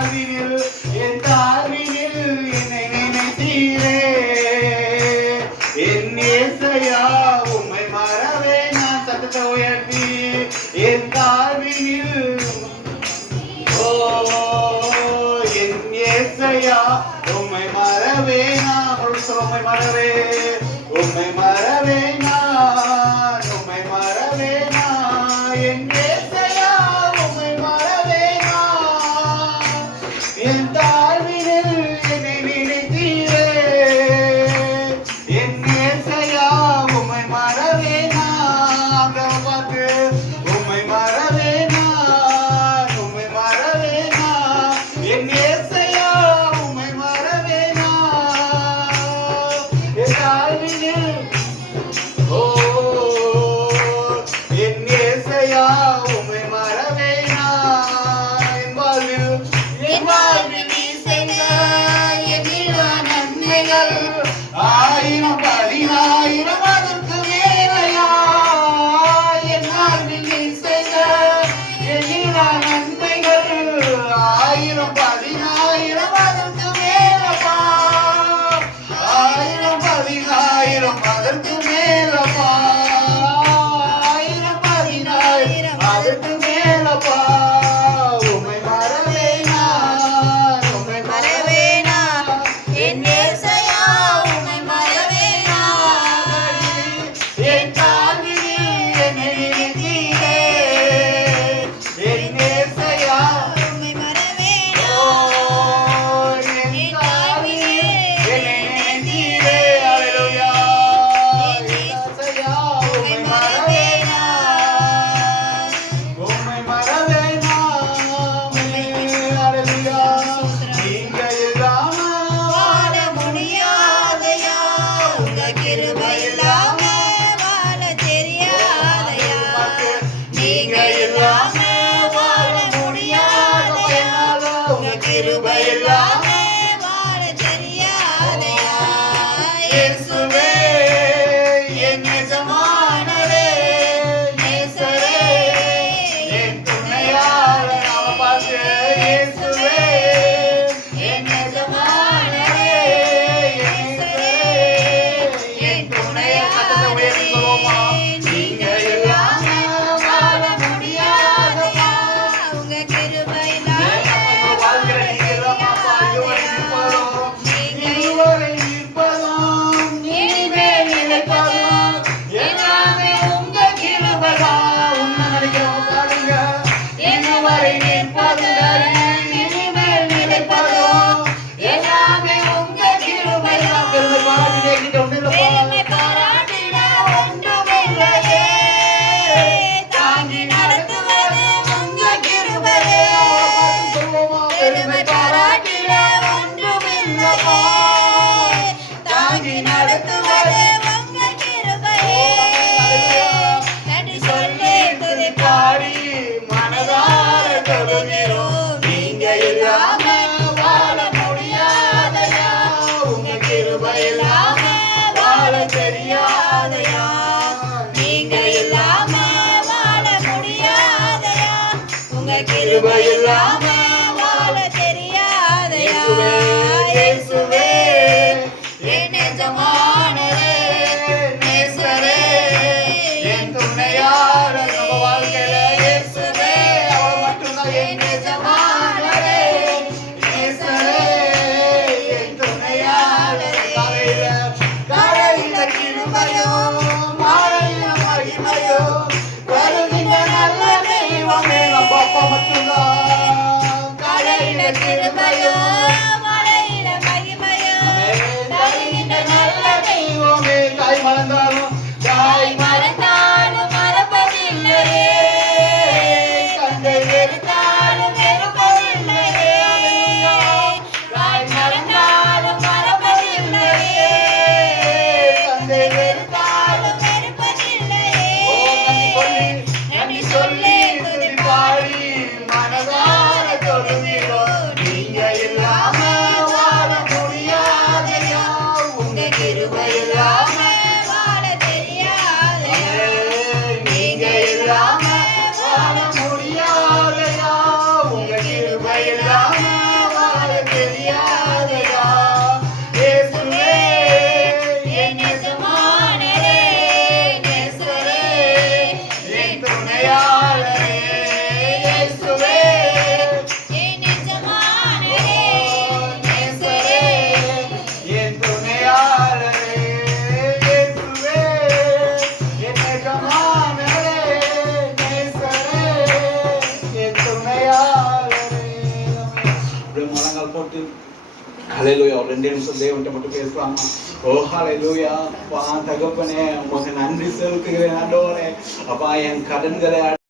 தாழ்வினில் என்னை நினைத்தீரே என் ஏசையா உம்மை மறவே நான் சத்தத்தை உயர்த்தி என் தாழ்வினில் என் ஏசையா உம்மை மறவே நான் உம்மை மறவே உம்மை மறவே நான் உம்மை மறவே நான் என் ஏசையா உம்மை மறவே நான் என் தாழ்வினில் என்னை நினைத்தீரே என் ஏசையா உம்மை மறவே நான் பார்த்து உம்மை மறவே நான் உம்மை மறவே நான் என் ஏசையா உம்மை மறவே நான் என் தாழ்வினில் என் ஏசையா உம்மை மறவே நான் என் வாழ்வில் நீ செய்த எண்ணிலா நன்மைகள் ஆயிரம் பதினாயிரம் அதற்கு மேலையா என் வாழ்வில் நீ செய்த எண்ணிலா நன்மைகள் ஆயிரம் பதினாயிரம் அதற்கு மேலப்பா ஆயிரம் பதினாயிரம் அதற்கு மேலப்பா ஆயிரம் பதினாயிரம் அதற்கு மேலப்பா உம்மை மறவே நான் உம்மை மறவே நான் என் ஏசையா உம்மை மறவே நான் என் தாழ்வினில் என்னை நினைத்தீரே என் ஏசையா உம்மை மறவே என் தாழ்வினில் என்னை நினைத்தீரே அல்லேலூயா ஏசையா உம்மை மறவே உம்மை மறவே அல்லேலூயா நீங்க இல்லாம வாழ முடியாதையா உங்க கிருபை இல்லாம வாழ தெரியாதையா நீங்க இல்லாம வாழ முடியாதையா உங்க கிருபை இல்லாம வாழ தெரியாதையா இயேசுவே என் எஜமானரே நேசரே என் துணையாளர் அவ பார்த்து இயேசுவே என் எஜமானரே நேசரே என் துணையாளர் உயர்த்தி சொல்லுவோமா நீங்க இல்லாம வாழ முடியாதையா உங்க கிருபை நம்ம வாழ்க்கையில நீங்க இல்லாமப்பா இதுவரை நிற்பதும் இனிமேல் நிலைப்பதும் எல்லாமே உங்க கிருபைதான் உண்மை நினைக்கிறவங்க பாருங்க இதுவரை நிற்பதும் இனிமேல் நிலைப்பதும் எல்லாமே உங்க கிருபைதான் பெருமை பாராட்டி என்கிட்ட ஒண்ணு இல்லப்பா பெருமை பாராட்டிட ஒன்றுமில்லையே தாங்கி நடத்துவது உங்க கிருபையே சொல்லுவோமா பெருமை பாராட்டிட ஒன்றுமில்லையே தாங்கி நடத்துவது உங்க கிருபையே நன்றி சொல்லி பாடி மனதார தொழுகிறோம் நீங்க இல்லாம வாழ முடியாதையா உங்க கிருபை இல்லாம வாழ தெரியாதையா நீங்க இல்லாம வாழ முடியாதையா உங்க கிருபை இல்லாம வாழ தெரியாதையா இயேசுவே என் எஜமானரே நேசரே என் துணையாளர் நம்ம வாழ்க்கையில இயேசுவே அவர் மட்டும்தான் என் எஜமானரே நேசரே என் துணையாளர் காலையில கிருபையோ மாலையில மகிமையோ வருகின்ற நல்ல தெய்வமே நம்ம அப்பா மட்டும்தான் அப்படியே முழங்கால் போட்டு ஹல்லேலூயா ஒரு 2 நிமிஷம் தேவன்கிட்ட மட்டும் பேசலாமா? ஓ ஹல்லேலூயா. அப்பா தகப்பனே உமக்கு நன்றி செலுத்துகிறேன் ஆண்டவரே. அப்பா என் கடன்களை